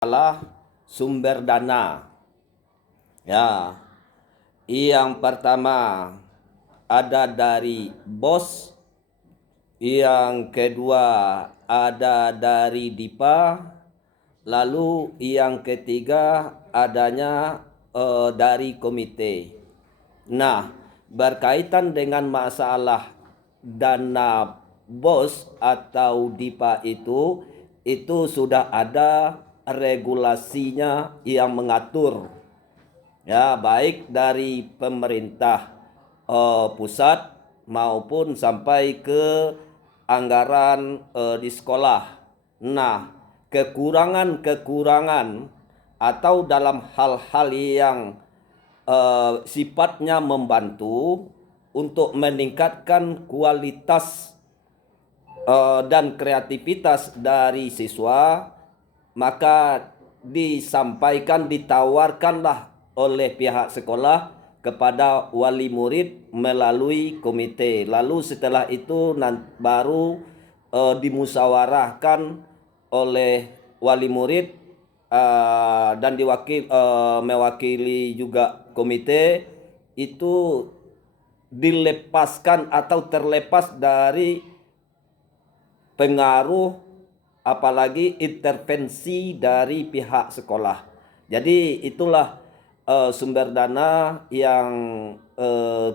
adalah sumber dana. Ya, yang pertama ada dari BOS, yang kedua ada dari DIPA, lalu yang ketiga adanya dari komite. Nah, berkaitan dengan masalah dana BOS atau DIPA itu sudah ada regulasinya yang mengatur, ya, baik dari pemerintah pusat maupun sampai ke anggaran di sekolah. Nah, kekurangan-kekurangan atau dalam hal-hal yang sifatnya membantu untuk meningkatkan kualitas dan kreativitas dari siswa, maka ditawarkanlah oleh pihak sekolah kepada wali murid melalui komite. Lalu setelah itu baru dimusyawarahkan oleh wali murid dan mewakili juga komite, itu dilepaskan atau terlepas dari pengaruh apalagi intervensi dari pihak sekolah. Jadi itulah sumber dana yang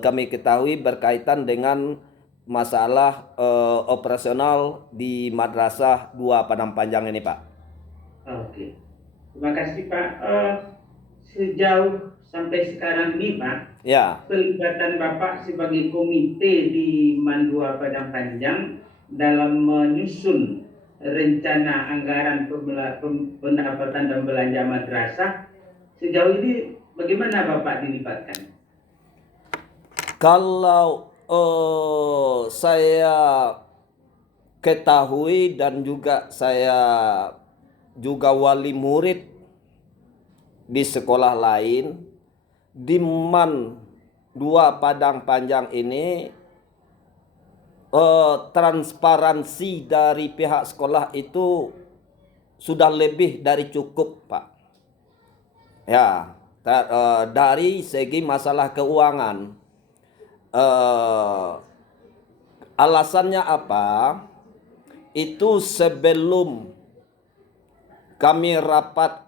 kami ketahui berkaitan dengan masalah operasional di Madrasah 2 Padang Panjang ini, Pak. Oke, terima kasih Pak. Sejauh sampai sekarang ini Pak, Ya, pelibatan Bapak sebagai komite di Mandua Padang Panjang dalam menyusun rencana anggaran pendapatan dan belanja madrasah, sejauh ini bagaimana Bapak dilibatkan? kalau saya ketahui dan juga saya juga wali murid di sekolah lain di MAN 2 Padang Panjang ini, transparansi dari pihak sekolah itu sudah lebih dari cukup, Pak. Ya, dari segi masalah keuangan. Alasannya apa? Itu sebelum kami rapat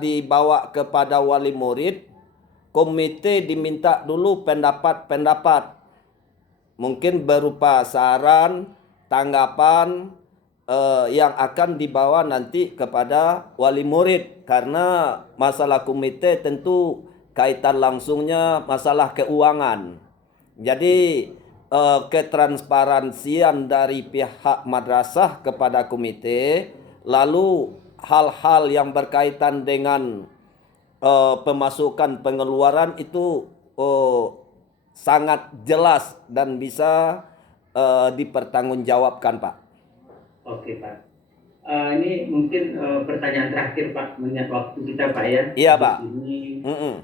dibawa kepada wali murid, komite diminta dulu pendapat-pendapat, mungkin berupa saran, tanggapan yang akan dibawa nanti kepada wali murid, karena masalah komite tentu kaitan langsungnya masalah keuangan. Jadi ketransparansian dari pihak madrasah kepada komite, lalu hal-hal yang berkaitan dengan pemasukan pengeluaran itu sangat jelas dan bisa dipertanggungjawabkan, Pak. Oke Pak. Ini mungkin pertanyaan terakhir Pak, mengingat waktu kita Pak ya. Iya, Habis Pak. ini Mm-mm.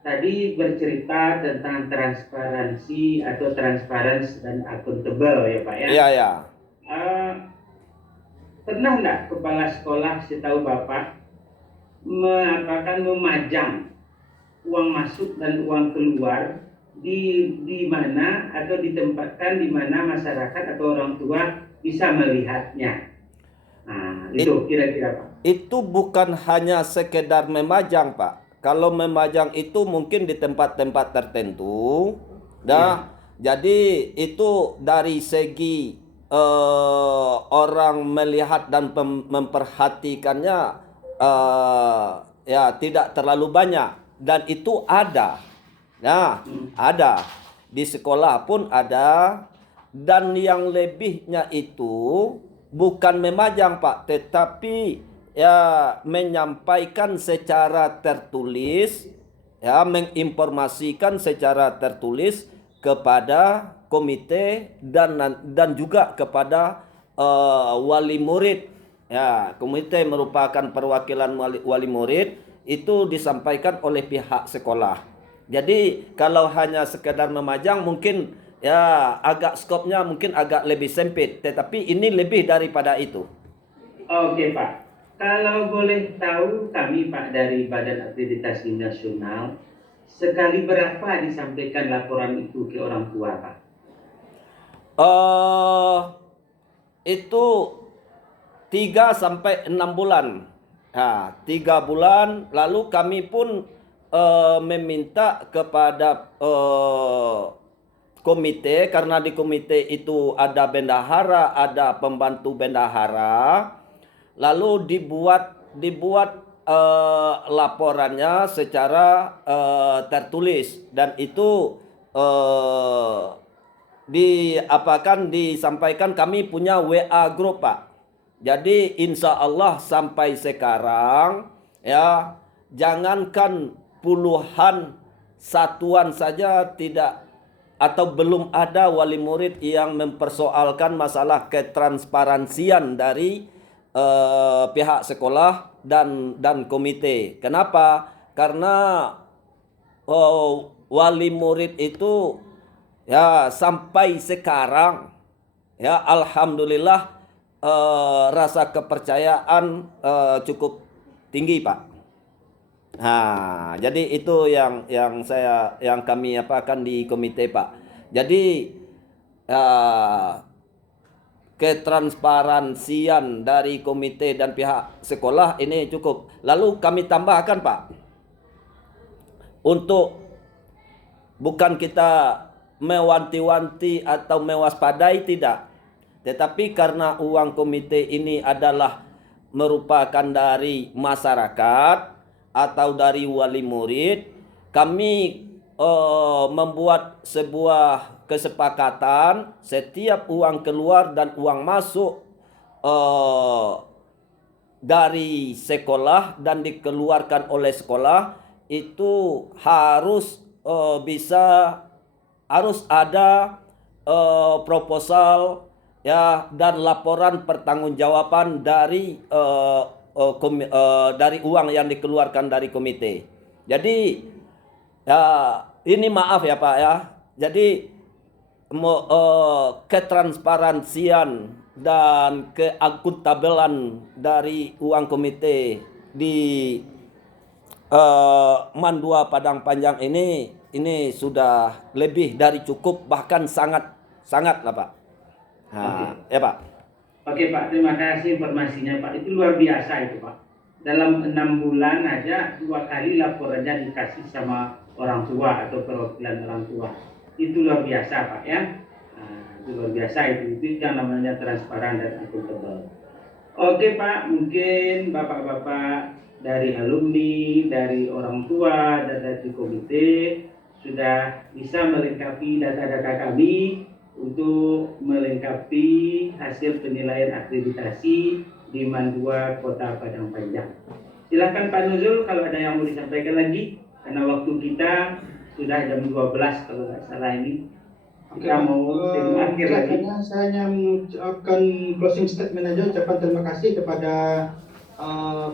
tadi bercerita tentang transparansi atau transparansi dan akuntabel ya Pak ya. Iya, ya. Pernah nggak kepala sekolah setahu Bapak memajang uang masuk dan uang keluar di mana atau ditempatkan di mana masyarakat atau orang tua bisa melihatnya? Nah, itu kira-kira Pak. Itu bukan hanya sekedar memajang, Pak. Kalau memajang itu mungkin di tempat-tempat tertentu. Nah, jadi itu dari segi orang melihat dan memperhatikannya ya tidak terlalu banyak, dan itu ada. Nah, ada di sekolah pun ada, dan yang lebihnya itu bukan memajang, Pak, tetapi ya menyampaikan secara tertulis, ya menginformasikan secara tertulis kepada komite dan juga kepada wali murid. Ya, komite merupakan perwakilan wali murid, itu disampaikan oleh pihak sekolah. Jadi kalau hanya sekedar memajang mungkin ya agak skopnya mungkin agak lebih sempit, tetapi ini lebih daripada itu. Oke Pak. Kalau boleh tahu kami Pak dari Badan Akreditasi Nasional, sekali berapa disampaikan laporan itu ke orang tua Pak? Itu 3 sampai 6 bulan. 3 bulan lalu kami pun meminta kepada komite, karena di komite itu ada bendahara, ada pembantu bendahara. Lalu dibuat laporannya secara tertulis, dan itu disampaikan. Kami punya WA group Pak. Jadi insya Allah sampai sekarang ya, jangankan puluhan satuan saja tidak atau belum ada wali murid yang mempersoalkan masalah ketransparansian dari pihak sekolah dan komite. Kenapa? Karena wali murid itu ya sampai sekarang ya alhamdulillah rasa kepercayaan cukup tinggi Pak. Jadi itu yang kami apakan di komite Pak. Jadi ketransparansian dari komite dan pihak sekolah ini cukup. Lalu kami tambahkan Pak, untuk bukan kita mewanti-wanti atau mewaspadai, tidak. Tetapi karena uang komite ini adalah merupakan dari masyarakat atau dari wali murid, kami membuat sebuah kesepakatan, setiap uang keluar dan uang masuk dari sekolah dan dikeluarkan oleh sekolah itu harus harus ada proposal ya, dan laporan pertanggungjawaban dari dari uang yang dikeluarkan dari komite. Jadi ya, ini maaf ya Pak ya. Jadi ketransparansian dan keakuntabelan dari uang komite di MAN 2 Padang Panjang ini sudah lebih dari cukup, bahkan sangat lah Pak. Ya Pak. Oke Pak, terima kasih informasinya Pak. Itu luar biasa itu Pak. Dalam 6 bulan aja 2 kali laporannya dikasih sama orang tua atau perwakilan orang tua. Itu luar biasa Pak ya. Itu luar biasa itu yang namanya transparan dan akuntabel. Oke Pak, mungkin bapak-bapak dari alumni, dari orang tua, dan dari komite sudah bisa melengkapi data-data kami untuk melengkapi hasil penilaian akreditasi di MAN 2 Kota Padang Panjang. Silakan Pak Nuzul kalau ada yang mau disampaikan lagi, karena waktu kita sudah jam 12 kalau nggak salah ini. Kita mau akhir lagi. Saya hanya mengucapkan closing statement aja, ucapan terima kasih kepada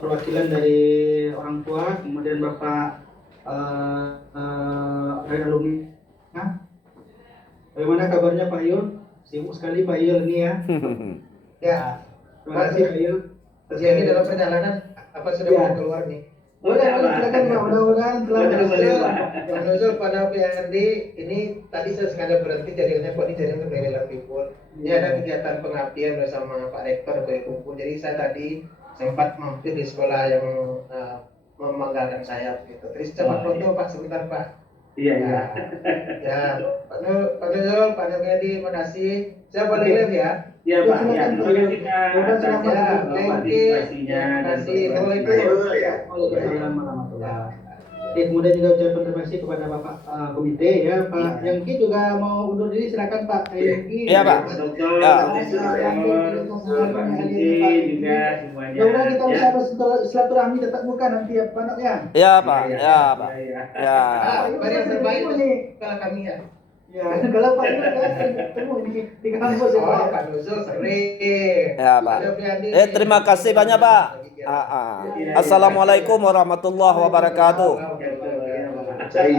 perwakilan dari orang tua, kemudian Bapak dari alumni. Bagaimana kabarnya Pak Yul? Sibuk sekali Pak Yul ini ya. Ya, Terima kasih Pak Yul. ini dalam perjalanan apa sudah Ya. mau keluar nih? Silakan Pak, mudah-mudahan telah berhasil. Pak Nuzul pada PRD ini tadi saya sekadar berhenti jadinya kok ini jaringan dari Lapipur. Ini ada kegiatan pengabdian bersama Pak Rektor kumpul. Jadi saya tadi sempat mampir di sekolah yang membanggakan saya gitu. Terus cepat foto Pak sebentar Pak. Iya. Ya, Pak Nuzul, Pak Nurmedi, makasih. Saya boleh live ya? Ya Pak, ya. Silakan, Terima kasih Pak atas partisipasinya dan Waalaikumsalam warahmatullahi. Kemudian juga ucapkan terima kasih kepada Bapak komite ya, Pak Yongki juga mau undur diri, silakan Pak Yongki. Iya Pak. Pak Dokter, Ya. Pak Misi juga semuanya. Mudah-mudahan kita Ya. bisa silaturahmi tetap muka nanti ya Pak Nok ya. Ya Pak. Ya Pak. Ya. Bari yang terbaik untuk kalau kami ya. Ya, kalau Pak Yongki saya ketemu di kampus ya Pak. Pak Nuzul sering. Ya Pak. Terima kasih banyak Pak. Assalamualaikum warahmatullahi wabarakatuh. Saya